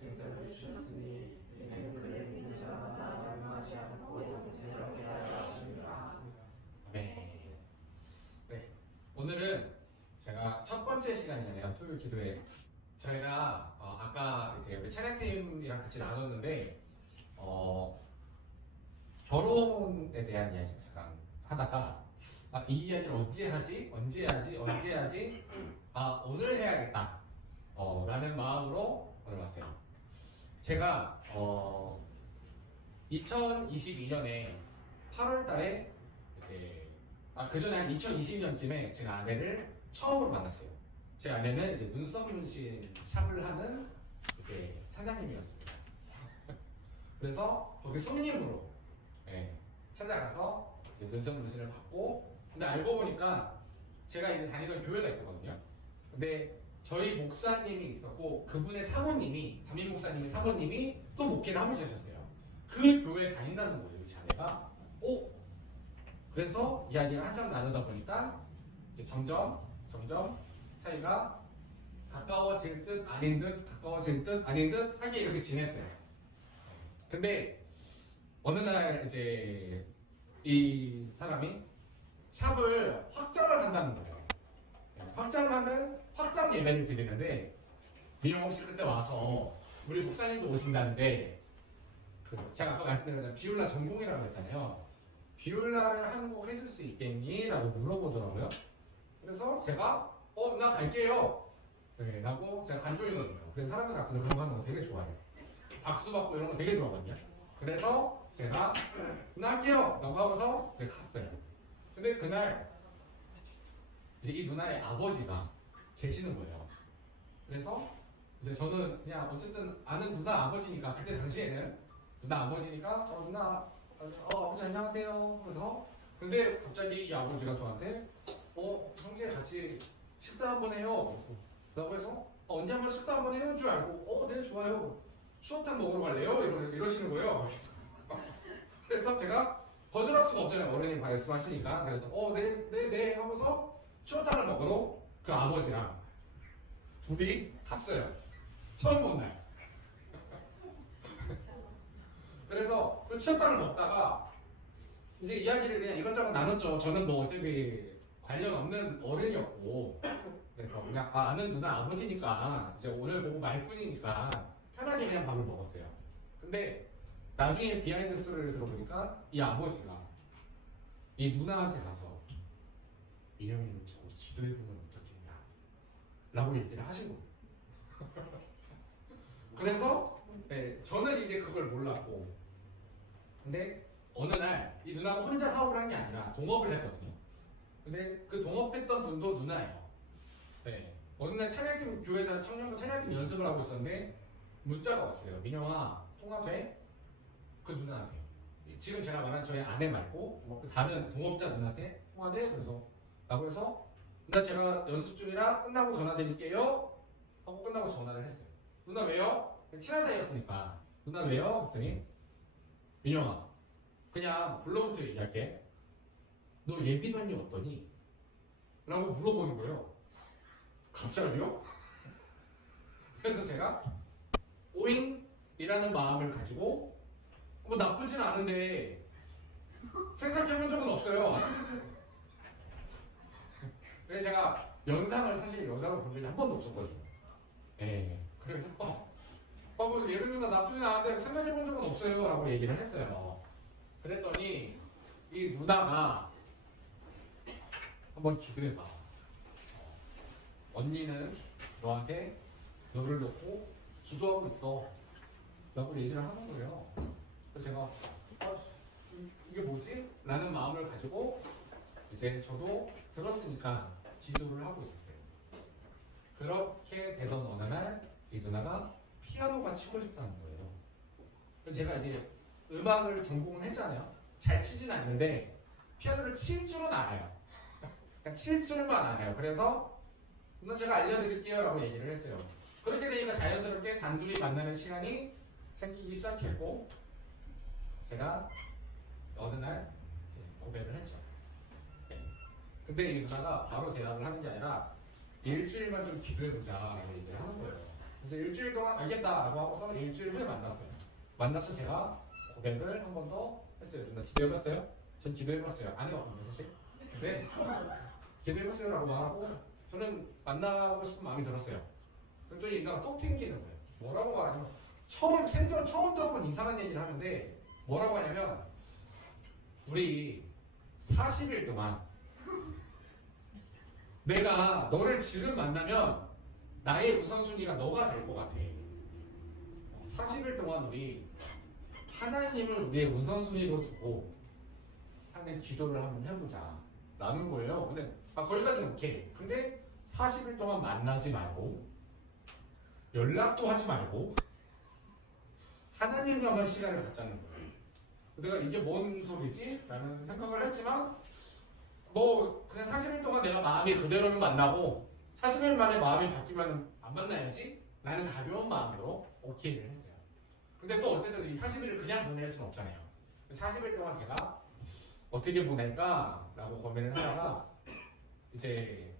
승자를 주셨으니 이는 그를 믿는 자마다 멸망하지 않고 영생을 얻게 하려 하십니다. 네. 네. 오늘은 제가 첫 번째 시간이잖아요. 토요일 기도회. 저희가 아까 이제 우리 찬양팀이랑 같이 나눴는데 결혼에 대한 이야기를 잠깐 하다가 이 이야기를 언제 하지? 오늘 해야겠다. 라는 마음으로 오늘 왔어요. 제가 2022년에 8월 달에 이제 그 전에 한 2020년쯤에 제가 아내를 처음으로 만났어요. 제 아내는 이제 눈썹 문신 샵을 하는 이제 사장님이었습니다. 그래서 거기 손님으로 찾아가서 이제 눈썹 문신을 받고, 근데 알고 보니까 제가 이제 다니던 교회가 있었거든요. 근데 저희 목사님이 있었고 그분의 사모님이, 담임 목사님의 사모님이 또 목회를 하고 계셨어요. 그 교회에 다닌다는 거예요, 제 아내가. 그래서 이야기를 한참 나누다 보니까 이제 점점 사이가 가까워질 듯 아닌 듯, 가까워질 듯 아닌 듯 하게 이렇게 지냈어요. 근데 어느 날 이제 이 사람이 샵을 확장을 한다는 거예요. 확장 예배를 드리는데, 민영 혹시 그때 와서 우리 목사님도 오신다는데, 제가 아까 말씀드린 것처럼 비올라 전공이라고 했잖아요. 비올라를 한 곡 해줄 수 있겠니? 라고 물어보더라고요. 그래서 제가 나 갈게요. 라고 제가 간조해 놓은 거예요. 그래서 사람들 앞에서 그런 거 하는 거 되게 좋아해요. 박수 받고 이런 거 되게 좋아하거든요. 그래서 제가 나 할게요. 라고 하고서 제가 갔어요. 근데 그날 이제 이 누나의 아버지가 계시는 거예요. 그래서 이제 저는 그냥 어쨌든 아는 누나 아버지니까, 그때 당시에는 누나 아버지니까 누나 아버지 안녕하세요. 그래서 근데 갑자기 이 아버지가 저한테 형제 같이 식사 한번 해요. 라고 해서 언제 한번 식사 한번 해요? 줄 알고 네 좋아요. 추어탕 먹으러 갈래요? 이러시는 거예요. 그래서 제가 거절할 수가 없잖아요. 어른이 말씀하시니까. 그래서 네 하고서 추어탕을 먹으러 그 아버지랑 둘이 갔어요. 처음 본 날. 그래서 그 추어탕을 먹다가 이제 이야기를 그냥 이것저것 나눴죠. 저는 뭐 어차피 관련 없는 어른이었고, 그래서 그냥 아는 누나 아버지니까 이제 오늘 보고 말뿐이니까 편하게 그냥 밥을 먹었어요. 근데 나중에 비하인드 스토리를 들어보니까 이 아버지가 이 누나한테 가서 민영이는 저거 지도해보면 어떻겠냐 라고 얘기를 하신 거예요. 그래서 저는 이제 그걸 몰랐고, 근데 어느 날 이 누나가 혼자 사업을 한 게 아니라 동업을 했거든요. 근데 그 동업했던 분도 누나예요. 어느 날 찬양팀 교회에서 청년부 찬양팀 연습을 하고 있었는데 문자가 왔어요. 민영아 통화돼? 그 누나한테. 지금 제가 말한 저희 아내 말고 그 다른 동업자 누나한테 통화돼? 그래서 라고 해서 누나 제가 연습 중이라 끝나고 전화 드릴게요 하고 끝나고 전화를 했어요. 누나 왜요? 친한 사이였으니까. 누나 왜요? 그랬더니 민영아 그냥 불러부터 얘기할게. 너 예비전이 어떠니? 라고 물어보는 거예요. 갑자기요? 그래서 제가 오잉이라는 마음을 가지고 뭐 나쁘진 않은데 생각해본 적은 없어요. 그래서 제가 연상을 사실 여자로 본 적이 한 번도 없었거든요. 그래서 뭐 예를 들면 나쁘진 않은데 생각해본 적은 없어요 라고 얘기를 했어요. 그랬더니 이 누나가 한번 기도해봐. 언니는 너한테 너를 놓고 기도하고 있어 라고 얘기를 하는 거예요. 그래서 제가 이게 뭐지? 라는 마음을 가지고 이제 저도 들었으니까 기도를 하고 있었어요. 그렇게 되던 어느 날 이 누나가 피아노가 치고 싶다는 거예요. 그래서 제가 이제 음악을 전공을 했잖아요. 잘 치진 않는데 피아노를 칠 줄은 알아요. 그냥 칠 줄만 알아요. 그래서 누나 제가 알려드릴게요 라고 얘기를 했어요. 그렇게 되니까 자연스럽게 단둘이 만나는 시간이 생기기 시작했고, 제가 어느 날 이제 고백을 했죠. 근데 이 누나가 바로 대답을 하는 게 아니라 일주일만 좀 기도해보자 라고 얘기를 하는 거예요. 그래서 일주일 동안 알겠다라고 하고서 일주일 후에 만났어요. 만나서 제가 고백을 한 번 더 했어요. 누나 기도해봤어요? 전 기도해봤어요. 안 해봤거든요 사실. 근데 기도해봤어요라고 말하고 저는 만나고 싶은 마음이 들었어요. 그랬더니 인가가 또 튕기는 거예요. 뭐라고 말하냐면 생전 처음 들어본 이상한 얘기를 하는데 뭐라고 하냐면 우리 40일 동안 내가 너를 지금 만나면 나의 우선순위가 너가 될 것 같아. 40일 동안 우리 하나님을 우리의 우선순위로 두고 하는 기도를 한번 해보자 라는 거예요. 근데 거기까지는 오케이. 근데 40일 동안 만나지 말고 연락도 하지 말고 하나님과만 시간을 갖자는 거예요. 내가 이게 뭔 소리지? 라는 생각을 했지만 뭐 그냥 40일 동안 내가 마음이 그대로는 만나고 40일 만에 마음이 바뀌면 안 만나야지? 라는 가벼운 마음으로 오케이를 했어요. 근데 또 어쨌든 이 40일을 그냥 보낼 수는 없잖아요. 40일 동안 제가 어떻게 보낼까? 라고 고민을 하다가 이제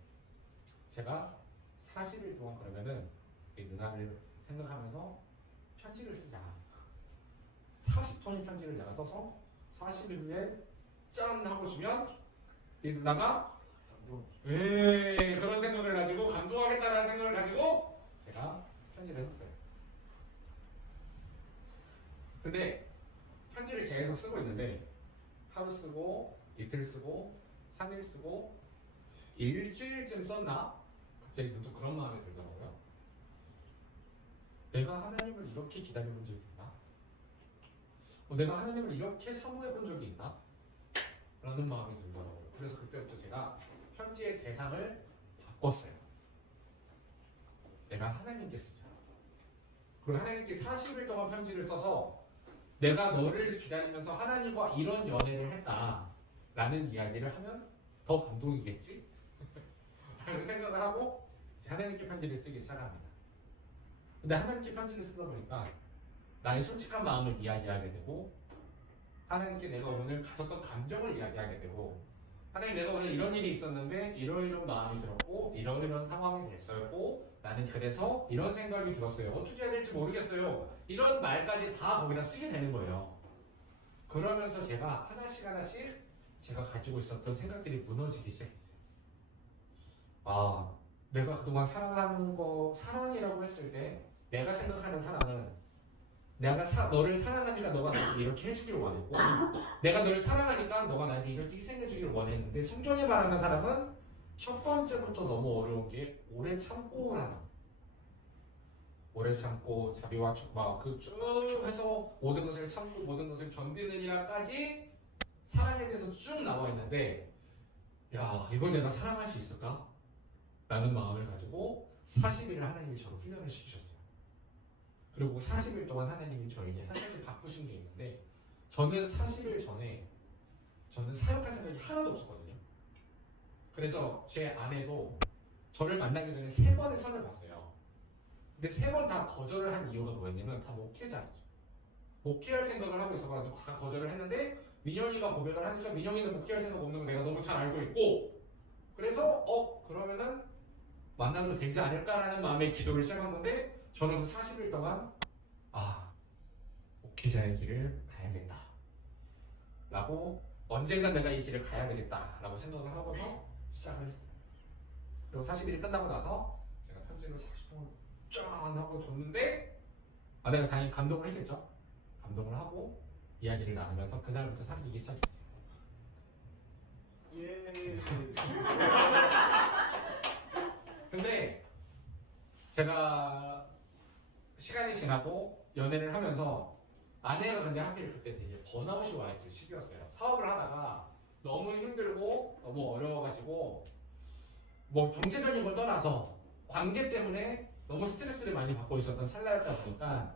제가 40일 동안 그러면은 이 누나를 생각하면서 편지를 쓰자. 40통의 편지를 내가 써서 40일 후에 짠 하고 주면 이 누나가 그런 생각을 가지고 감동하겠다라는 생각을 가지고 제가 편지를 했었어요. 근데 편지를 계속 쓰고 있는데 하루 쓰고 이틀 쓰고 3일 쓰고 일주일쯤 썼나? 갑자기 문득 그런 마음이 들더라고요. 내가 하나님을 이렇게 기다려본 적이 있나? 내가 하나님을 이렇게 사모해본 적이 있나? 라는 마음이 들더라고요. 그래서 그때부터 제가 편지의 대상을 바꿨어요. 내가 하나님께 쓰자. 그리고 하나님께 40일 동안 편지를 써서 내가 너를 기다리면서 하나님과 이런 연애를 했다 라는 이야기를 하면 더 감동이겠지? 라는 생각을 하고 하나님께 편지를 쓰기 시작합니다. 근데 하나님께 편지를 쓰다 보니까 나의 솔직한 마음을 이야기하게 되고 하나님께 내가 오늘 가졌던 감정을 이야기하게 되고 하나님 내가 오늘 이런 일이 있었는데 이런 마음이 들었고 이런 상황이 됐었고 나는 그래서 이런 생각이 들었어요. 어떻게 해야 될지 모르겠어요. 이런 말까지 다 거기다 쓰게 되는 거예요. 그러면서 제가 하나씩 제가 가지고 있었던 생각들이 무너지기 시작했어요. 아, 내가 그동안 사랑하는 거 사랑이라고 했을 때 내가 생각하는 사랑은 내가 너를 사랑하니까 너가 나한테 이렇게 해주기를 원했고 내가 너를 사랑하니까 너가 나한테 이렇게 희생해주기를 원했는데 성경에 말하는 사랑은 첫 번째부터 너무 어려운 게 오래 참고라는 오래 참고 자비와 축복 그쭉 해서 모든 것을 참고 모든 것을 견디느니라까지 사랑에 대해서 쭉 나와 있는데 야 이걸 내가 사랑할 수 있을까? 라는 마음을 가지고 40일을 하나님이 저를 훈련을 시키셨어요. 그리고 40일 동안 하나님이 저에게 한 가지 바꾸신 게 있는데 저는 40일 전에 저는 사역할 생각이 하나도 없었거든요. 그래서 제 아내도 저를 만나기 전에 3번의 선을 봤어요. 근데 3번 다 거절을 한 이유가 뭐였냐면 다 목회자이죠. 목회할 생각을 하고 있어가지고 다 거절을 했는데 민영이가 고백을 하니까 민영이는 목회할 생각 없는 거 내가 너무 잘 알고 있고 그래서 그러면은 만나도 되지 않을까라는 마음에 기도를 시작한 건데 저는 그 40일 동안 목회자의 길을 가야겠다 라고 언젠간 내가 이 길을 가야 되겠다 라고 생각을 하고서 시작을 했어요. 그리고 40일이 끝나고 나서 제가 편지를 40통을 쫙 하고 줬는데 내가 당연히 감동을 했겠죠. 감동을 하고 이야기를 나누면서 그날부터 사귀기 시작했어요. 근데 제가 시간이 지나고 연애를 하면서 아내가 근데 하필 그때 되게 번아웃이 와 있을 시기였어요. 사업을 하다가 너무 힘들고 너무 어려워가지고 뭐 경제적인 걸 떠나서 관계 때문에 너무 스트레스를 많이 받고 있었던 찰나였다 보니까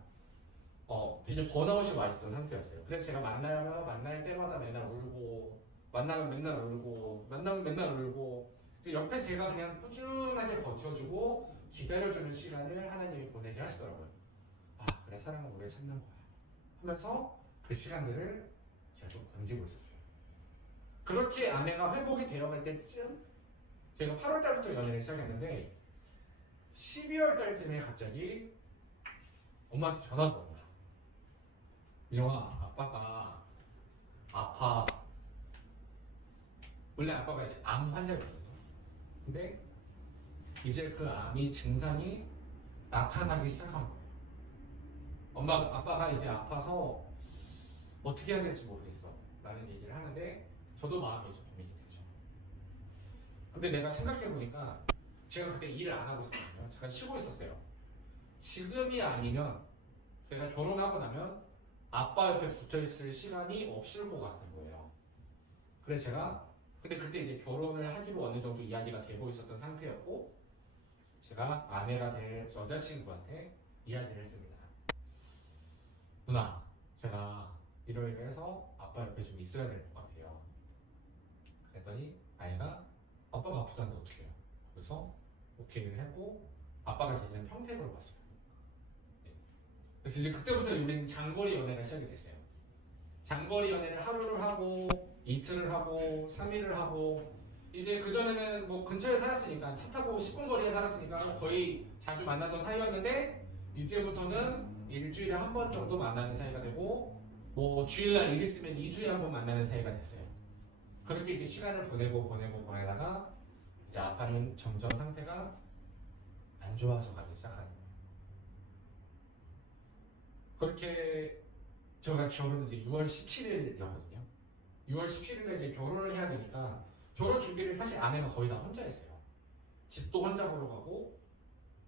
되게 번아웃이 와 있었던 상태였어요. 그래서 제가 만날 때마다 맨날 울고 만나면 맨날 울고 만나면 맨날 울고 옆에 제가 그냥 꾸준하게 버텨주고 기다려주는 시간을 하나님이 보내게 하시더라고요. 그래 사랑은 오래 참는 거야 하면서 그 시간들을 계속 견디고 있었어요. 그렇게 아내가 회복이 되어갈 때쯤 제가 8월 달부터 연애를 시작했는데 12월 12월 달쯤에 갑자기 엄마한테 전화가 온 거야. 민영아, 아빠가 아파. 원래 아빠가 이제 암 환자거든요. 근데 이제 그 암이 증상이 나타나기 시작한 거예요. 아빠가 이제 아파서 어떻게 해야 될지 모르겠어 라는 얘기를 하는데 저도 마음이 좀 고민이 되죠. 근데 내가 생각해보니까 제가 그때 일을 안 하고 있었거든요. 잠깐 쉬고 있었어요. 지금이 아니면 내가 결혼하고 나면 아빠 옆에 붙어있을 시간이 없을 것 같은 거예요. 그래서 제가 근데 그때 이제 결혼을 하기로 어느 정도 이야기가 되고 있었던 상태였고 제가 아내가 될 여자친구한테 이야기를 했습니다. 누나, 제가 이러이러해서 아빠 옆에 좀 있어야 될 것 같아요. 그랬더니 아내가 아빠가 아프다는데 어떻게 해요? 그래서 오케이를 했고 아빠가 이제는 평택으로 갔어요. 네. 그래서 이제 그때부터 우리는 장거리 연애가 시작이 됐어요. 장거리 연애를 하루를 하고 이틀을 하고 3일을 하고 이제 그전에는 뭐 근처에 살았으니까 차 타고 10분 거리에 살았으니까 거의 자주 만나던 사이였는데 이제부터는 일주일에 한 번 정도 만나는 사이가 되고 뭐 주일날 일 있으면 2주에 한 번 만나는 사이가 됐어요. 그렇게 이제 시간을 보내다가 이제 아빠는 점점 상태가 안 좋아져 가기 시작하는 거예요. 그렇게 제가 결혼은 이제 6월 17일이었거든요. 6월 17일에 이제 결혼을 해야 되니까 결혼 준비를 사실 아내가 거의 다 혼자 했어요. 집도 혼자 보러 가고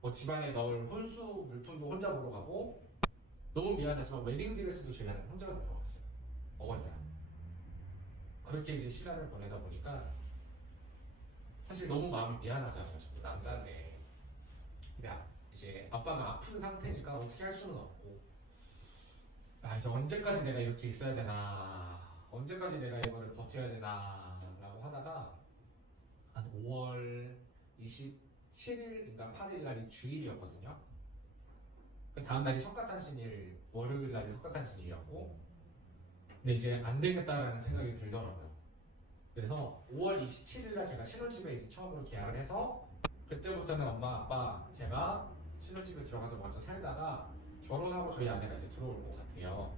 뭐 집안에 넣을 혼수 물품도 혼자 보러 가고 너무 미안하지만 웨딩드레스도 제가 혼자 보러 갔어요. 어머니랑. 그렇게 이제 시간을 보내다 보니까 사실 너무 마음이 미안하잖아요. 저도 남자인데. 근데 이제 아빠가 아픈 상태니까 어떻게 할 수는 없고 이제 언제까지 내가 이렇게 있어야 되나 언제까지 내가 이거를 버텨야 되나 라고 하다가 한 5월 27일인가 8일 날이 주일이었거든요. 그 다음 날이 석가탄신일, 월요일 날이 석가탄신일이었고 근데 이제 안 되겠다라는 생각이 들더라고요. 그래서 5월 27일 날 제가 신혼집에 이제 처음으로 계약을 해서 그때부터는 엄마, 아빠 제가 신혼집에 들어가서 먼저 살다가 결혼하고 저희 아내가 이제 들어올 것 같아요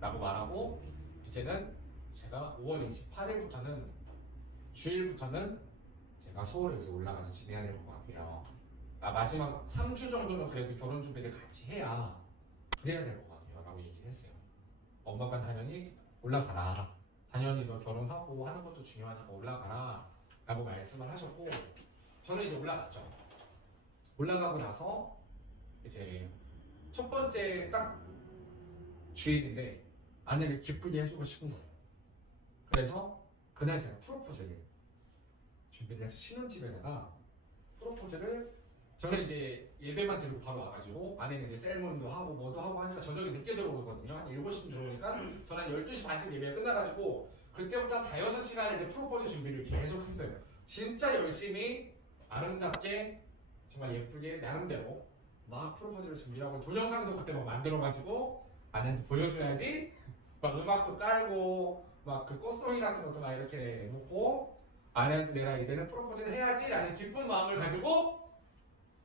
라고 말하고 이제는 제가 5월 28일부터는 주일부터는 제가 서울에 이제 올라가서 지내야 될 것 같아요. 마지막 3주 정도는 그래도 결혼 준비를 같이 해야 그래야 될 것 같아요 라고 얘기를 했어요. 엄마가 당연히 올라가라. 당연히 너 결혼하고 하는 것도 중요하니까 올라가라 라고 말씀을 하셨고 저는 이제 올라갔죠. 올라가고 나서 이제 첫 번째 딱 주일인데 아내를 기쁘게 해주고 싶은 거예요. 그래서 그날 제가 프로포즈를 준비를 해서 신혼집에다가 프로포즈를 저는 이제 예배만 드리고 바로 와가지고 아내는 이제 셀몬도 하고 뭐도 하고 하니까 저녁에 늦게 들어오거든요. 한 7시쯤 들어오니까 저는 한 12시 반쯤 예배가 끝나가지고 그때부터 한 5-6시간을 이제 프로포즈 준비를 계속 했어요. 진짜 열심히 아름답게 정말 예쁘게 나름대로 막 프로포즈를 준비하고 동영상도 그때 막 만들어가지고 아내한테 보여줘야지 막 음악도 깔고 막 그 꽃송이 같은 것도 막 이렇게 놓고 아내한테 내가 이제는 프로포즈를 해야지 라는 기쁜 마음을 가지고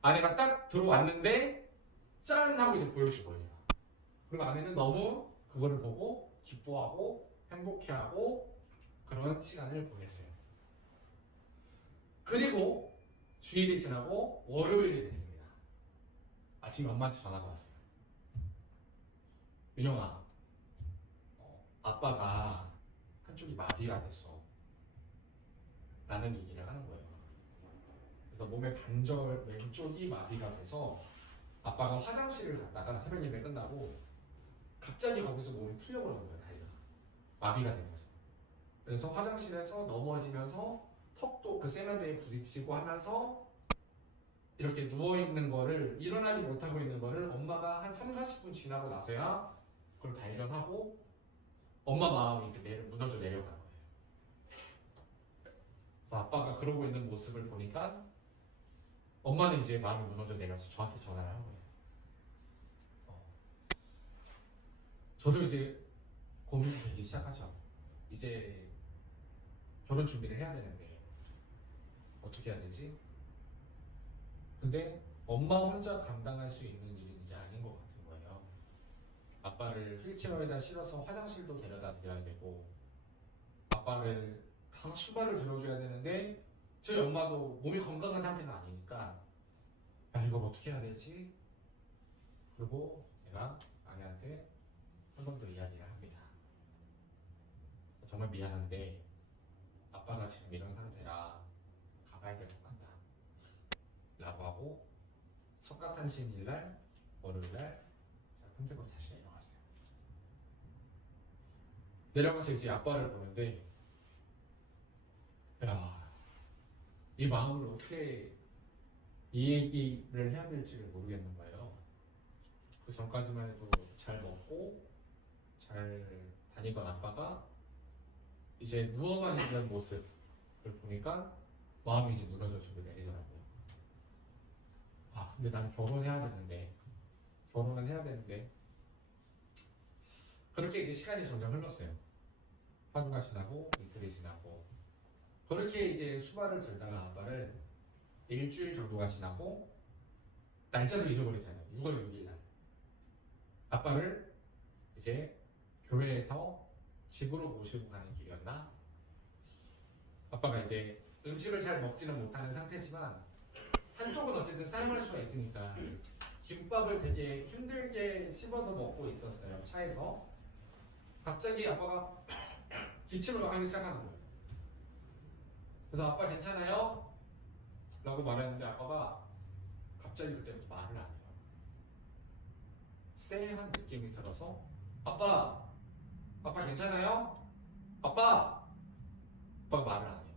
아내가 딱 들어왔는데 짠 하고 이제 보여준 거예요. 그리고 아내는 너무 그거를 보고 기뻐하고 행복해하고 그런 시간을 보냈어요. 그리고 주일이 지나고 월요일이 됐습니다. 아침에 엄마한테 전화가 왔어요. 윤영아, 아빠가 한쪽이 마비가 됐어 라는 얘기를 하는 거예요. 그래서 몸의 반절 왼쪽이 마비가 돼서 아빠가 화장실을 갔다가 새벽 예배 끝나고 갑자기 거기서 몸이 풀려버리는 거예요. 다리가 마비가 된 거죠. 그래서 화장실에서 넘어지면서 턱도 그 세면대에 부딪히고 하면서 이렇게 누워있는 거를 일어나지 못하고 있는 거를 엄마가 한 3-40분 지나고 나서야 그걸 발견하고 엄마 마음이 이제 무너져 내려가는 거예요. 그래서 아빠가 그러고 있는 모습을 보니까 엄마는 이제 마음이 무너져 내려서 저한테 전화를 한 거예요. 저도 이제 고민이 되기 시작하죠. 이제 결혼 준비를 해야 되는데 어떻게 해야 되지? 근데 엄마 혼자 감당할 수 있는 일은 이제 아닌 것 같은 거예요. 아빠를 휠체어에다 실어서 화장실도 데려다 드려야 되고, 아빠를 다 수발을 들어줘야 되는데, 저희 엄마도 몸이 건강한 상태가 아니니까, 야, 이걸 어떻게 해야 되지? 그리고 제가 아내한테 한 번 더 이야기를 합니다. 정말 미안한데, 아빠가 지금 이런 상태라 가봐야 될 것 같다. 라고 하고, 석가탄신일날, 월요일날, 제가 평택으로 다시 내려갔어요. 내려가서 이제 아빠를 보는데, 야, 이 마음을 어떻게 이 얘기를 해야 될지를 모르겠는 거예요. 그 전까지만 해도 잘 먹고 잘 다니던 아빠가 이제 누워만 있는 모습을 보니까 마음이 이제 무너져 저를 내리더라고요. 아, 근데 난 결혼은 해야 되는데 그렇게 이제 시간이 점점 흘렀어요. 하루가 지나고 이틀이 지나고 그렇게 이제 수발을 들다가 아빠를 일주일 정도가 지나고 날짜도 잊어버리잖아요. 6월 6일 날 아빠를 이제 교회에서 집으로 모시고 가는 길이었나? 아빠가 이제 음식을 잘 먹지는 못하는 상태지만 한쪽은 어쨌든 사용할 수가 있으니까 김밥을 되게 힘들게 씹어서 먹고 있었어요. 차에서 갑자기 아빠가 기침을 하기 시작하는 거예요. 그래서 아빠 괜찮아요? 라고 말했는데 아빠가 갑자기 그때부터 말을 안 해요. 쎄한 느낌이 들어서 아빠 괜찮아요? 아빠가 말을 안 해요.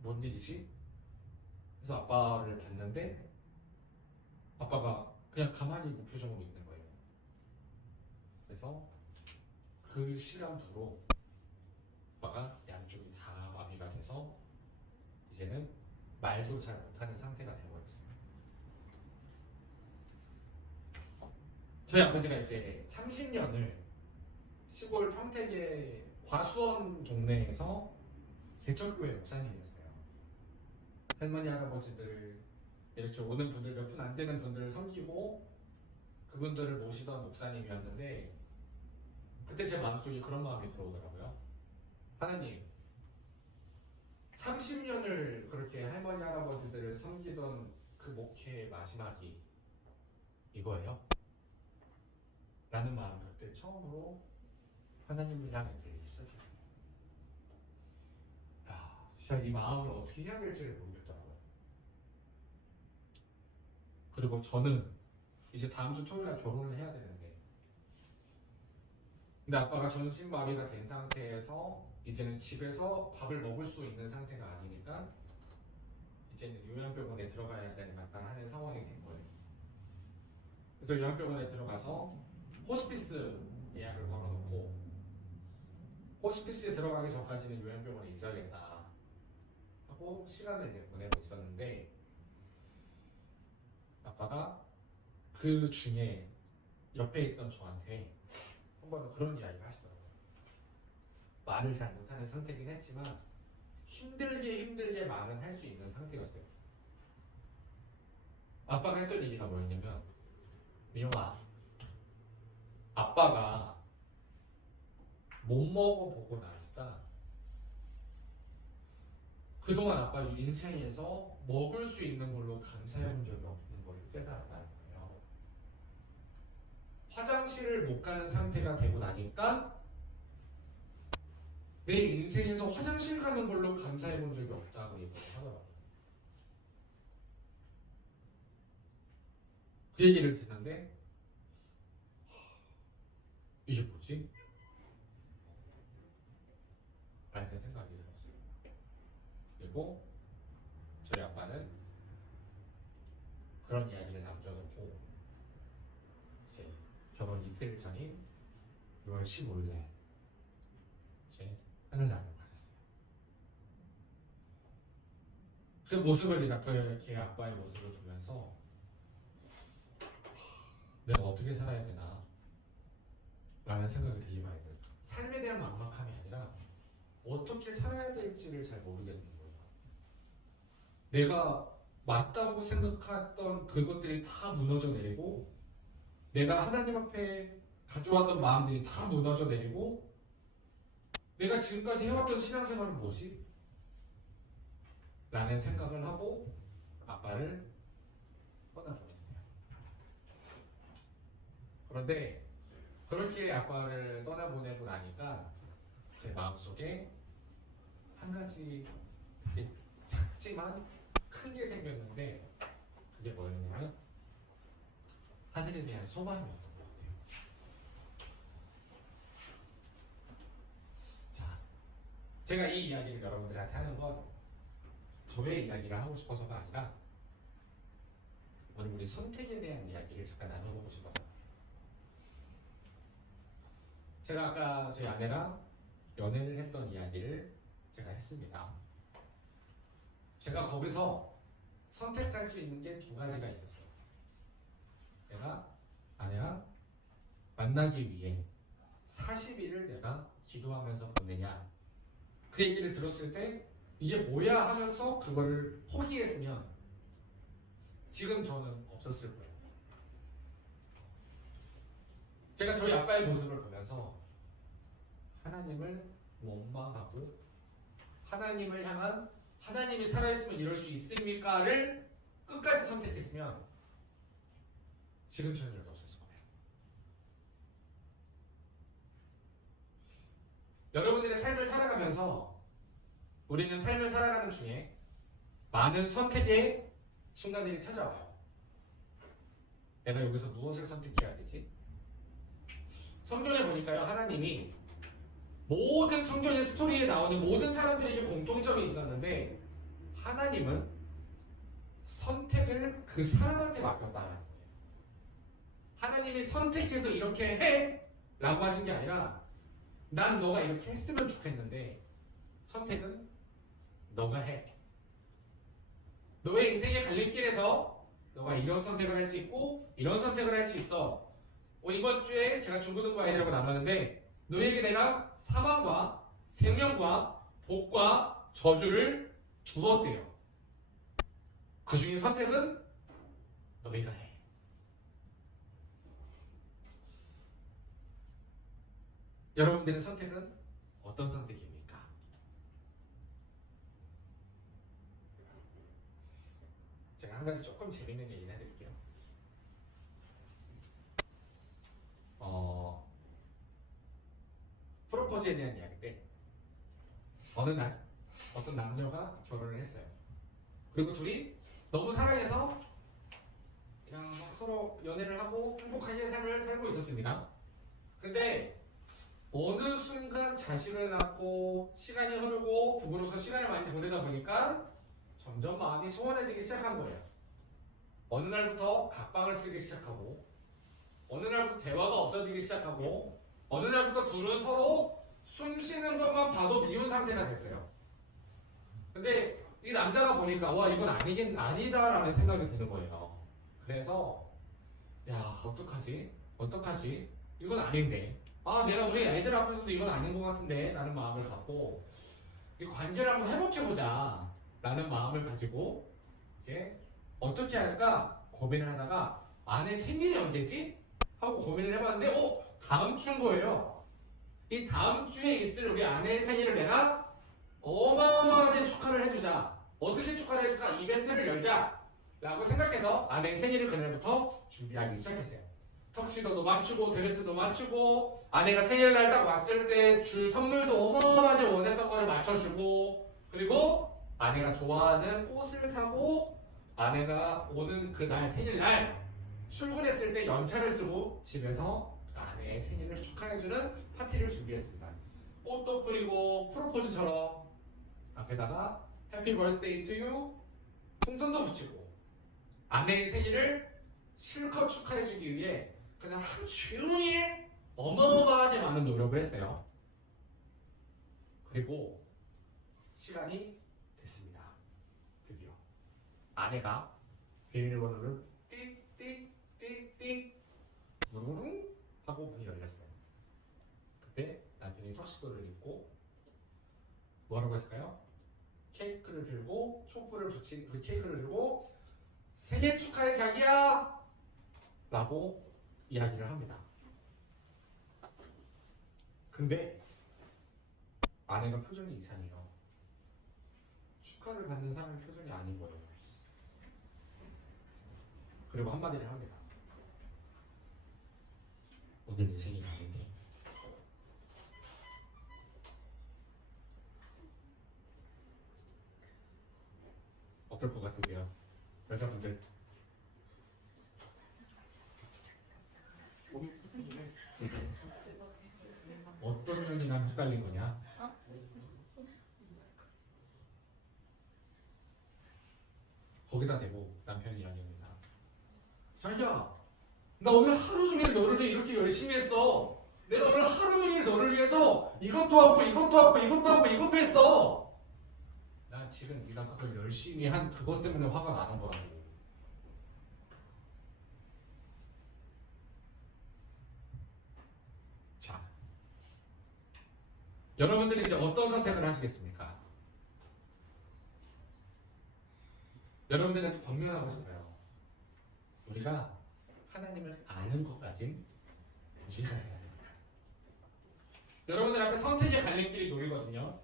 뭔 일이지? 그래서 아빠를 봤는데 아빠가 그냥 가만히 무표정으로 있는 거예요. 그래서 그 시간부로 아빠가 양쪽이 다 마비가 돼서 이제는 말도 잘 못하는 상태가 되어버렸어요. 저희 아버지가 이제 30년을 시골 평택의 과수원 동네에서 개척교회 목사님이었어요. 할머니 할아버지들 이렇게 오는 분들 몇 분 안 되는 분들을 섬기고 그분들을 모시던 목사님이었는데 그때 제 마음속에 그런 마음이 들어오더라고요. 하나님 30년을 그렇게 할머니 할아버지들을 섬기던 그 목회의 마지막이 이거예요? 라는 마음이 그때 처음으로 하나님을 향해 들리기 시작했어요. 야, 진짜 이 마음을 어떻게 해야 될지를 모르겠더라고요. 그리고 저는 이제 다음 주 토요일에 결혼을 해야 되는데 근데 아빠가 전신마비가 된 상태에서 이제는 집에서 밥을 먹을 수 있는 상태가 아니니까 이제는 요양병원에 들어가야 되겠다 하는 상황이 된 거예요. 그래서 요양병원에 들어가서 호스피스 예약을 걸어놓고 호스피스에 들어가기 전까지는 요양병원에 있어야겠다 하고 시간을 이제 보내고 있었는데 아빠가 그 중에 옆에 있던 저한테 한 번은 그런 이야기를 하시더라고요. 말을 잘 못하는 상태긴 했지만 힘들게 말은 할 수 있는 상태였어요. 아빠가 했던 얘기가 뭐였냐면 민용아 아빠가 못 먹어보고 나니까 그동안 아빠 인생에서 먹을 수 있는 걸로 감사해본 적이 없는 걸 깨달았다는 거예요. 화장실을 못 가는 상태가 되고 나니까 내 인생에서 화장실 가는 걸로 감사해본 적이 없다고 얘기를 하더라고요. 그 얘기를 듣는데 이게 뭐지? 라는 생각이 들었어요. 그리고 저희 아빠는 그런 이야기를 남겨놓고 이제 결혼 이틀 전인 6월 15일에 이제 하늘나라로 가셨어요. 그 모습을 이렇게 아빠의 모습을 보면서 내가 어떻게 살아야 되나 라는 생각이 되게 많이 들어요. 삶에 대한 막막함이 아니라 어떻게 살아야 될지를 잘 모르겠는 거예요. 내가 맞다고 생각했던 그것들이 다 무너져 내리고 내가 하나님 앞에 가져왔던 마음들이 다 무너져 내리고 내가 지금까지 해왔던 신앙생활은 뭐지? 라는 생각을 하고 아빠를 떠나보냈어요. 그런데 그렇게 아빠를 떠나보내고 나니까 제 마음속에 한 가지 되게 작지만 큰 게 생겼는데 그게 뭐였냐면 하늘에 대한 소망이었던 것 같아요. 자, 제가 이 이야기를 여러분들한테 하는 건 저의 이야기를 하고 싶어서가 아니라 오늘 우리 선택에 대한 이야기를 잠깐 나눠보고 싶어서. 제가 아까 저희 아내랑 연애를 했던 이야기를 제가 했습니다. 제가 거기서 선택할 수 있는 게 두 가지가 있었어요. 내가 아내랑 만나기 위해 40일을 내가 기도하면서 보내냐, 그 얘기를 들었을 때 이게 뭐야 하면서 그거를 포기했으면 지금 저는 없었을 거예요. 제가 저희 아빠의 모습을 보면서 하나님을 원망하고 하나님을 향한 하나님이 살아있으면 이럴 수 있습니까를 끝까지 선택했으면 지금 저는 여기 없었을 거예요. 여러분들의 삶을 살아가면서 우리는 삶을 살아가는 중에 많은 선택의 순간들이 찾아와요. 내가 여기서 무엇을 선택해야 되지? 성경에 보니까요, 하나님이 모든 성경의 스토리에 나오는 모든 사람들에게 공통점이 있었는데 하나님은 선택을 그 사람한테 맡겼다는 거예요. 하나님이 선택해서 이렇게 해! 라고 하신 게 아니라 난 너가 이렇게 했으면 좋겠는데 선택은 너가 해. 너의 인생의 갈림길에서 너가 이런 선택을 할 수 있고 이런 선택을 할 수 있어. 이번 주에 제가 중고등부 아이들하고 나눴는데 너에게 내가 사망과 생명과 복과 저주를 주었대요. 그 중에 선택은 너희가 해. 여러분들의 선택은 어떤 선택입니까? 제가 한 가지 조금 재밌는 얘기 해드릴게요. 프로포즈에 대한 이야기인데 어느 날 어떤 남녀가 결혼을 했어요. 그리고 둘이 너무 사랑해서 막 서로 연애를 하고 행복하게 삶을 살고 있었습니다. 근데 어느 순간 자식을 낳고 시간이 흐르고 부부로서 시간을 많이 보내다 보니까 점점 마음이 소원해지기 시작한 거예요. 어느 날부터 각방을 쓰기 시작하고 어느 날부터 대화가 없어지기 시작하고 어느 날부터 둘은 서로 숨 쉬는 것만 봐도 미운 상태가 됐어요. 근데 이 남자가 보니까 와 이건 아니긴 아니다라는 생각이 드는 거예요. 그래서 야 어떡하지 이건 아닌데 내가 우리 애들 앞에서도 이건 아닌 것 같은데 라는 마음을 갖고 이 관계를 한번 회복해보자 라는 마음을 가지고 이제 어떻게 할까 고민을 하다가 아내 생일이 언제지? 하고 고민을 해봤는데 다음 주인 거예요. 이 다음 주에 있을 우리 아내의 생일을 내가 어마어마하게 축하를 해주자. 어떻게 축하를 해줄까? 이벤트를 열자 라고 생각해서 아내의 생일을 그날부터 준비하기 시작했어요. 턱시도도 맞추고 드레스도 맞추고 아내가 생일날 딱 왔을 때 줄 선물도 어마어마하게 원했던 거를 맞춰주고 그리고 아내가 좋아하는 꽃을 사고 아내가 오는 그날 생일날 출근했을 때 연차를 쓰고 집에서 아내의 생일을 축하해주는 파티를 준비했습니다. 꽃도 뿌리고 프로포즈처럼 앞에다가 해피 버스데이 투 유 풍선도 붙이고 아내의 생일을 실컷 축하해주기 위해 그냥 하루 종일 어마어마하게 많은 노력을 했어요. 그리고 시간이 됐습니다. 드디어 아내가 비밀번호를 띡띡띡띡 누르릉 하고 문이 열렸어요. 그때 남편이 턱시도를 입고 뭐라고 했을까요? 케이크를 들고 촛불을 붙인 그 케이크를 들고 생일 축하해 자기야 라고 이야기를 합니다. 근데 아내가 표정이 이상해요. 축하를 받는 사람의 표정이 아닌 거예요. 그리고 한마디를 합니다. 오늘 내 생일 아닌데 어떨 것 같으세요? 여자분들. 어떤 면이나 헷갈린 거냐? 거기다 대고 남편이 이야기합니다. 자기야, 나 오늘 하루 종일 너를 위해 이렇게 열심히 했어. 내가 오늘 하루 종일 너를 위해서 이것도 하고 이것도 하고 이것도 하고 이것도 했어. 나 지금 네가 그걸 열심히 한 그것 때문에 화가 나는 거라고. 자, 여러분들이 이제 어떤 선택을 하시겠습니까? 여러분들한테 권면하고 싶어요. 우리가 하나님을 아는 것까진 우리가 해야 됩니다. 여러분들 앞에 선택의 갈림길이 놓이거든요.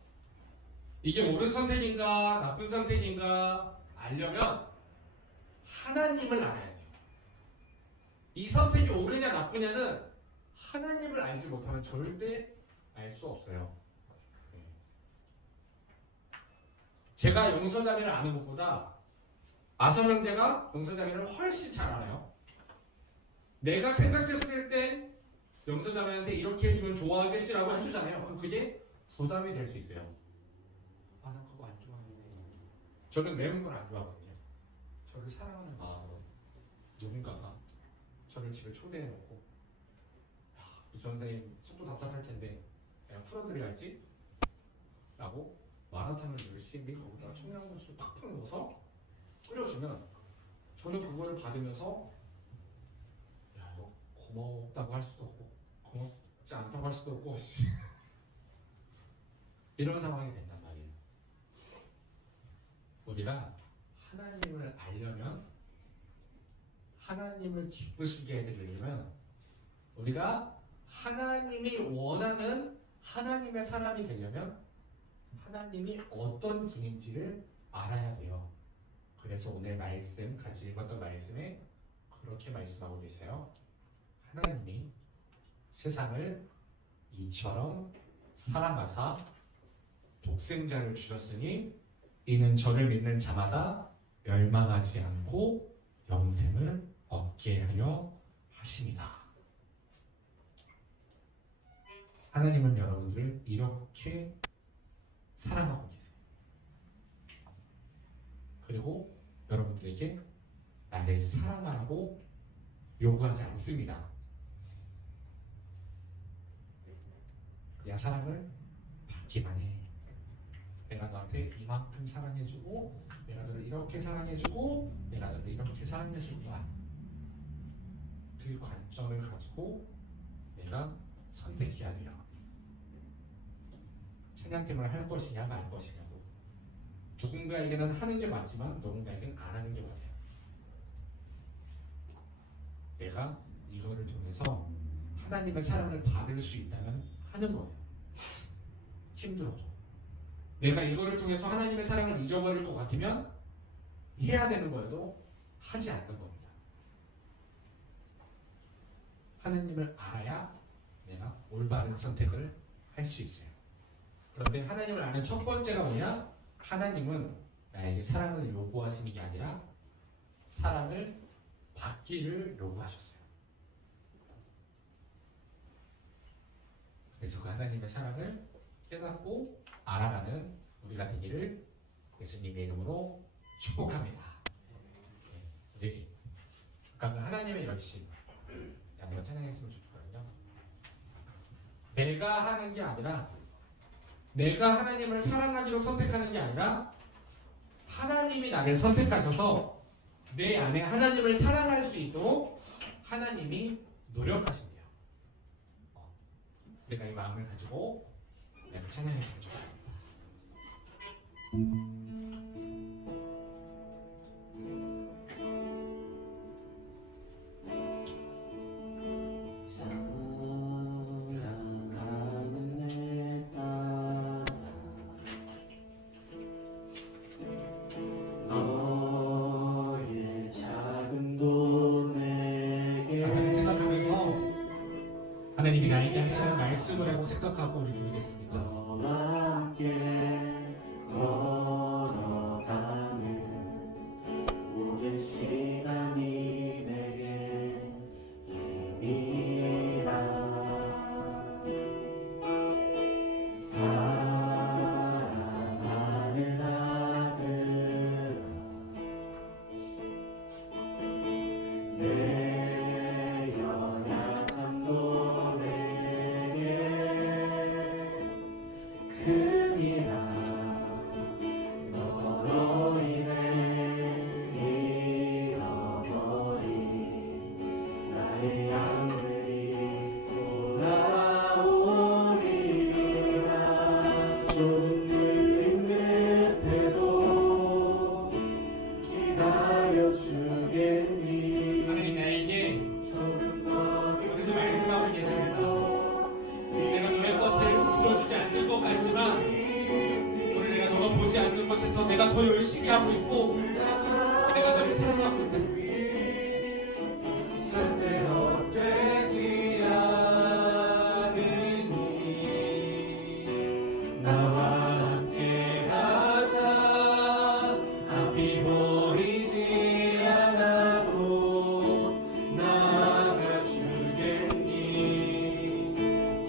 이게 옳은 선택인가 나쁜 선택인가 알려면 하나님을 알아야 돼요. 이 선택이 옳으냐 나쁘냐는 하나님을 알지 못하면 절대 알 수 없어요. 제가 용서자매를 아는 것보다 아선 형제가 용서자매를 훨씬 잘 알아요. 내가 생각했을 때 용서자매한테 이렇게 해주면 좋아하겠지라고 해주잖아요. 그럼 그게 부담이 될 수 있어요. 아, 난 그거 안 좋아하는데. 저는 매운 걸 안 좋아하거든요. 저를 사랑하는 마음으로 누군가가 저를 집에 초대해놓고 이 선생님 속도 답답할 텐데 내가 풀어드려야지 라고 마라탕을 열심히 거기다가 청양고추를 팍팍 넣어서 끓여주면 저는 그거를 받으면서 야, 너 고맙다고 할 수도 없고 고맙지 않다고 할 수도 없고 이런 상황이 된단 말이에요. 우리가 하나님을 알려면 하나님을 기쁘시게 해드리려면 우리가 하나님이 원하는 하나님의 사람이 되려면 하나님이 어떤 분인지를 알아야 돼요. 그래서 오늘 말씀 같이 읽었던 말씀에 그렇게 말씀하고 계세요. 하나님이 세상을 이처럼 사랑하사 독생자를 주셨으니 이는 저를 믿는 자마다 멸망하지 않고 영생을 얻게 하려 하십니다. 하나님은 여러분들을 이렇게 사랑하고 계세요. 그리고 여러분들에게 나를 사랑하라고 요구하지 않습니다. 그냥 사랑을 받기만 해. 내가 너한테 이만큼 사랑해주고 내가 너를 이렇게 사랑해주고 내가 너를 이렇게 사랑해줄 거야. 그 관점을 가지고 내가 선택해야 돼요. 찬양팀을 할 것이냐 말 것이냐고. 누군가에게는 하는 게 맞지만 누군가에게는 안 하는 게 맞아요. 내가 이거를 통해서 하나님의 사랑을 받을 수 있다면 하는 거예요. 힘들어도. 내가 이거를 통해서 하나님의 사랑을 잊어버릴 것 같으면 해야 되는 거여도 하지 않는 겁니다. 하나님을 알아야 내가 올바른 선택을 할 수 있어요. 그런데 하나님을 아는 첫 번째가 뭐냐? 하나님은 나에게 사랑을 요구하시는 게 아니라 사랑을 받기를 요구하셨어요. 그래서 그 하나님의 사랑을 깨닫고 알아가는 우리가 되기를 예수님의 이름으로 축복합니다. 우리 그러니까 하나님의 열심 한번 찬양했으면 좋겠거든요. 내가 하는 게 아니라 내가 하나님을 사랑하기로 선택하는 게 아니라 하나님이 나를 선택하셔서 내 안에 하나님을 사랑할 수 있도록 하나님이 노력하신대요. 내가 이 마음을 가지고 내가 찬양했으면 좋겠습니다. 말씀을 하고 생각하고 우리 부르겠습니다. 너와 함께 걸어가는 모든 시간이 내게 힘이다. 사랑하는 아들아, 내 연약함도 내게 큼이라. 너로 인해 잃어버린 나의 양들이 돌아오리라. 조금 느린 듯해도 기다려주겠니. 하나님 나에게 오늘도 말씀하고 계십니다. 내가 너의 것을 들어주지 않는 것 같지만 오늘 내가 너가 보지 않는 곳에서 내가 더 열심히 하고 있고 내가 너를 사랑하고 있다. 절대 헛되지 않으니 나와 함께 가자. 앞이 보이지 않아도 나아가주겠니.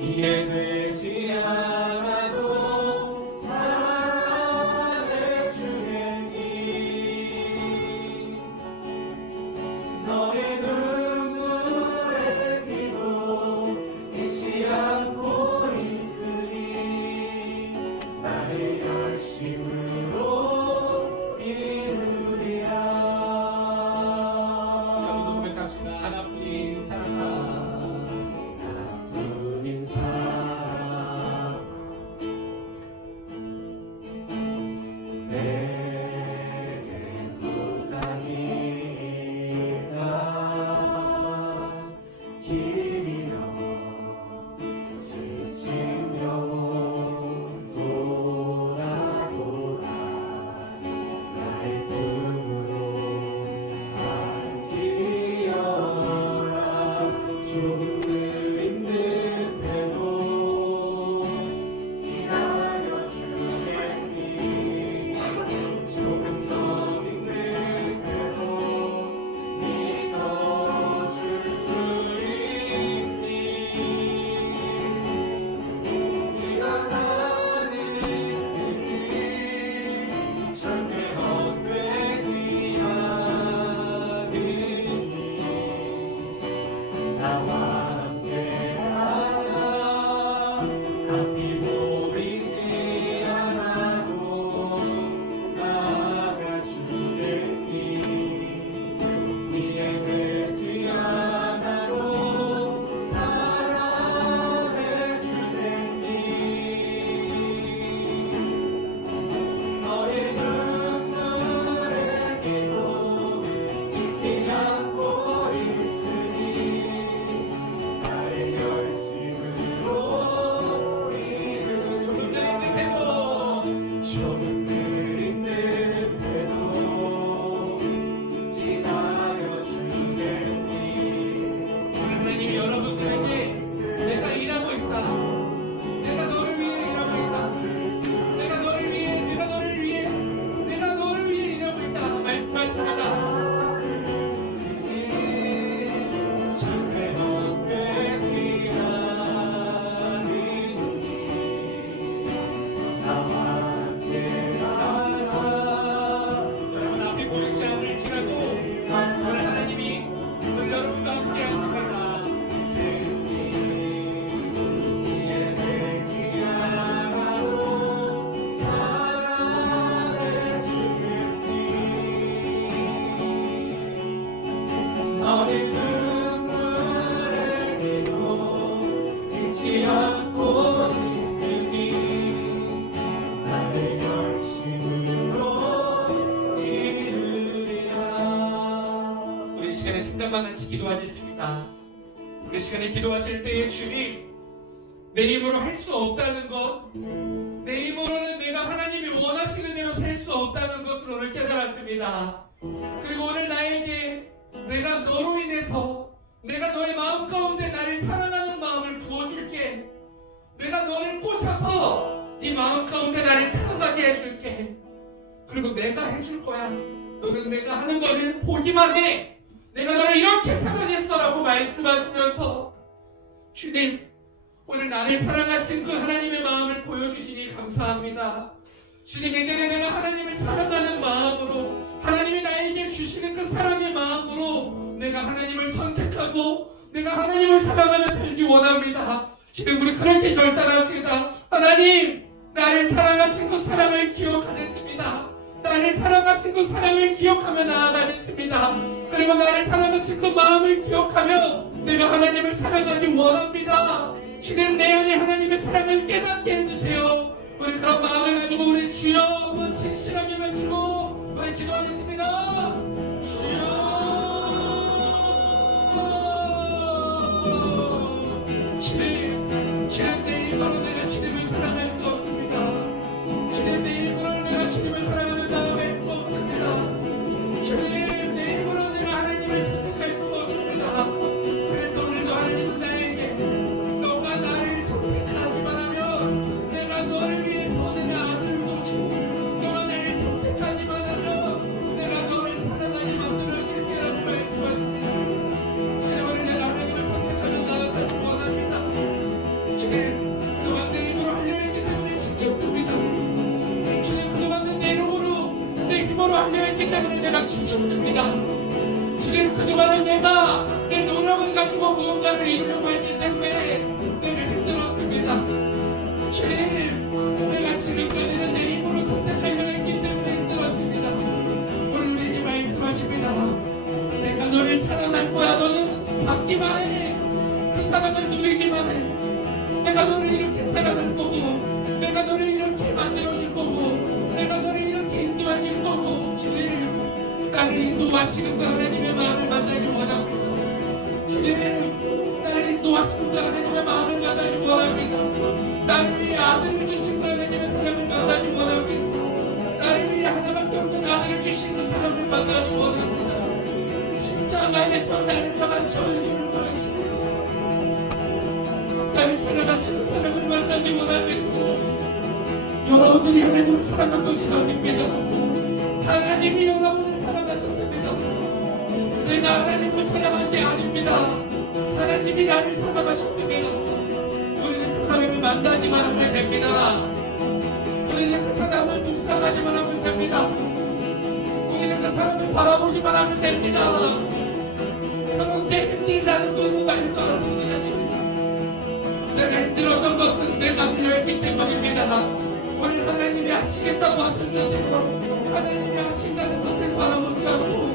이해되지 않아도 사랑해주겠니. 너의 눈물의 기도 잊지 않고 있으니 나의 열심으로 이루리라. 여러분 고백합시다. 하나뿐인 사랑과 하나뿐인 사랑 내겐 부담이다. 길이여 지친 영혼 돌아보라. 나의 품으로 안기어라. 조금 느린 듯해도 기다려주겠니. 조금 더 긴 듯해도 믿어줄 수 있니. 일어나는 길 절대 헛되지 않으니 나와 함께 가자. 앞이 보이지 않아도 나아가주겠니. 이해되지 않아도 사랑해주겠니. 너의 눈물의 기도 잊지 않고 있으니 나의 열심으로 조금 느린 듯해도 기다려주겠니. 하나님이 여러분들에게 내가 일하고 있다. 내가 너를 위해 일하고 있다. 내가 너를 위해 일하고 있다. 말씀하십니다. 절대 헛되지 않으니 나와 함께 가자. 여러분 앞이 보이지 않을지라도 오늘 하나님이 오늘 여러분과 함께 하십니다. 이해되지 않아도 사랑해주겠니. 너의 눈물의 기도 잊지 않고 있으니 나의 열심으로 이루리라. 우리 시간에 잠깐만 같이 기도하겠습니다. 우리 시간에 기도하실 때에 주님 내 힘으로 할 수 없다는 것, 내 힘으로는 내가 하나님이 원하시는 대로 살 수 없다는 것을 오늘 깨달았습니다. 그리고 오늘 나에게 내가 너로 인해서 내가 너의 마음 가운데 나를 사랑하는 마음을 부어줄게. 들어서 네 마음 가운데 나를 사랑하게 해줄게. 그리고 내가 해줄 거야. 너는 내가 하는 거를 보기만 해. 내가 너를 이렇게 사랑했어라고 말씀하시면서 주님, 오늘 나를 사랑하신 그 하나님의 마음을 보여주시니 감사합니다. 주님, 예전에 내가 하나님을 사랑하는 마음으로, 하나님이 나에게 주시는 그 사랑의 마음으로 내가 하나님을 선택하고 내가 하나님을 사랑하며 살기 원합니다. 주님, 우리 그렇게 결단합시다. 하나님, 나를 사랑하신 그 사랑을 기억하겠습니다. 나를 사랑하신 그 사랑을 기억하며 나아가겠습니다. 그리고 나를 사랑하신 그 마음을 기억하며 내가 하나님을 사랑하기 원합니다. 주님, 내 안에 하나님의 사랑을 깨닫게 해주세요. 우리 그런 마음을 가지고 우리 주여 한번 신실하게 외치고 우리 기도하겠습니다. 주여, 주님, 내 입으로 내가 주님을 사랑할 수 없습니다. 주님, 내 입으로 내가 주님을 사랑하는 마음을 수 없습니다. 주님, 내 입으로 내가 하나님을 선택할 수 없습니다. 그래서 오늘도 하나님은 나에게 너가 나를 선택하기만 하면 내가 너를 위해 서는 아들고 너가 나를 선택하기만 하면 내가 너를 사랑하게 만들어줄게 라고 말씀하십니다. 주님, 오늘 내가 하나님을 선택하며 나아가기 원합니다. 주님, 그동안 내 입으로 하려 했기 때문에 지쳤습니다. 주님, 그동안 내 이름으로 내 힘으로 하려 했기 때문에 내가 지쳤습니다. 주님, 그동안은 내가 내 노력을 가지고 무언가를 이루려고 했기 때문에 내가 힘들었습니다. 주님, 내가 지금까지는 내 힘으로 선택하려 했기 때문에 힘들었습니다. 오늘 우리에게 말씀하십니다. 내가 너를 사랑할 거야. 너는 받기만 해. 그 사랑을 누리기만 해. 내가 너를 이렇게 사랑할 거고, 내가 너를 이렇게 만들어줄 거고, 내가 너를 이렇게 인도하실 거고. 주님, 나를 인도하시는 그 하나님의 마음을 만나기 원합니다. 주님, 나를 인도하시는 그 하나님의 마음을 만나기 원합니다. 나를 위해 아들을 주신 그 하나님의 사랑을 만나기 원합니다. 나를 위해 하나밖에 없는 아들을 주신 그 사랑을 만나기 원합니다. 십자가에서 나를 향한 전율을 걸으시고 나를 사랑하시는 사랑을 만나기 원합니다. 여러분들이 하나님을 사랑한 것이 아닙니다. 하나님이 여러분을 사랑하셨습니다. 내가 하나님을 사랑한 게 아닙니다. 하나님이 나를 사랑하셨습니다. 우리는 그 사람을 만나기만 하면 됩니다. 우리는 그 사람을 묵상하기만 하면 됩니다. 우리는 그 사람을 바라보기만 하면 됩니다. 그런데 힘들다는 누구가 힘들었습니다. 내가 힘들었던 것은 내가 힘들었기 때문입니다. 오늘 하나님이 하시겠다고 하셨는데 하나님이 하신다는 것을 바라보지 않고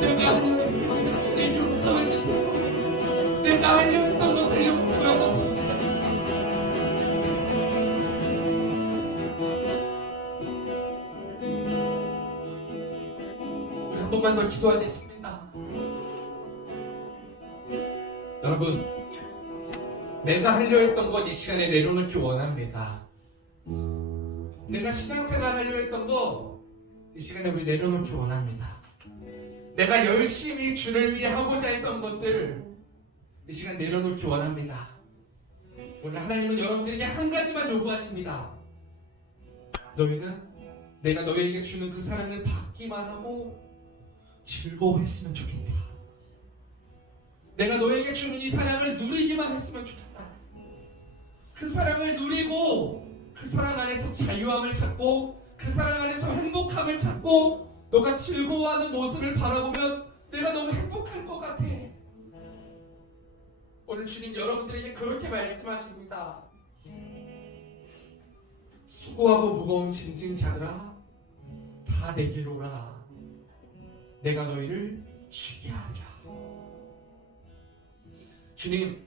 내가 하려고 했습니다. 주님, 용서해 주세요. 내가 하려 했던 것을 용서하고 우리 한 번만 더 기도하겠습니다. 여러분, 내가 하려 했던 것 이 시간에 내려놓기 원합니다. 내가 신앙생활 하려 했던 거 이 시간에 우리 내려놓기 원합니다. 내가 열심히 주를 위해 하고자 했던 것들 이 시간 내려놓기 원합니다. 오늘 하나님은 여러분들에게 한 가지만 요구하십니다. 너희는 내가 너희에게 주는 그 사랑을 받기만 하고 즐거워했으면 좋겠다. 내가 너에게 주는 이 사랑을 누리기만 했으면 좋겠다. 그 사랑을 누리고 그 사랑 안에서 자유함을 찾고 그 사랑 안에서 행복함을 찾고 너가 즐거워하는 모습을 바라보면 내가 너무 행복할 것 같아. 오늘 주님 여러분들에게 그렇게 말씀하십니다. 수고하고 무거운 짐진 자들아 다 내게로 오라. 내가 너희를 쉬게 하리라. 주님,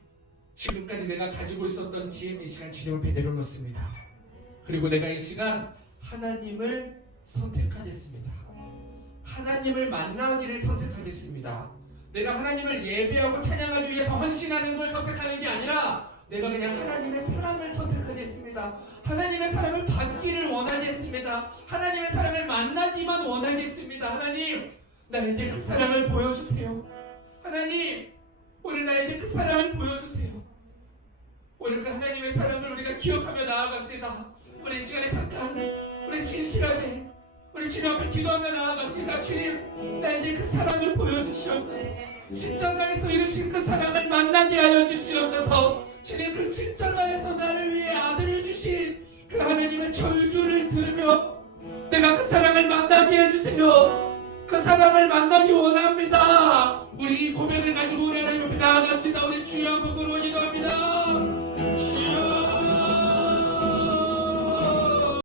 지금까지 내가 가지고 있었던 짐 이 시간 주님을 배대로 놓습니다. 그리고 내가 이 시간 하나님을 선택하겠습니다. 하나님을 만나기를 선택하겠습니다. 내가 하나님을 예배하고 찬양하기 위해서 헌신하는 걸 선택하는 게 아니라 내가 그냥 하나님의 사랑을 선택하겠습니다. 하나님의 사랑을 받기를 원하겠습니다. 하나님의 사랑을 만나기만 원하겠습니다. 하나님, 나에게 그 사랑을 보여주세요. 하나님, 오늘 나에게 그 사랑을 보여주세요. 오늘 그 하나님의 사랑을 우리가 기억하며 나아갑시다. 우리 시간에 잠깐 우리 진실하게 우리 주님 앞에 기도하며 나아갑시다. 주님, 나에게 그 사랑을 보여주시옵소서. 십자가에서 이루신 그 사랑을 만나게 하여 주시옵소서. 주님, 그 십자가에서 나를 위해 아들을 주신 그 하나님의 절규를 들으며 내가 그 사랑을 만나게 해주세요. 그 사랑을 만나기 원합니다. 우리 이 고백을 가지고 우리 하나님 앞에 나아갑시다. 우리 주여 한번 부르고 기도합니다.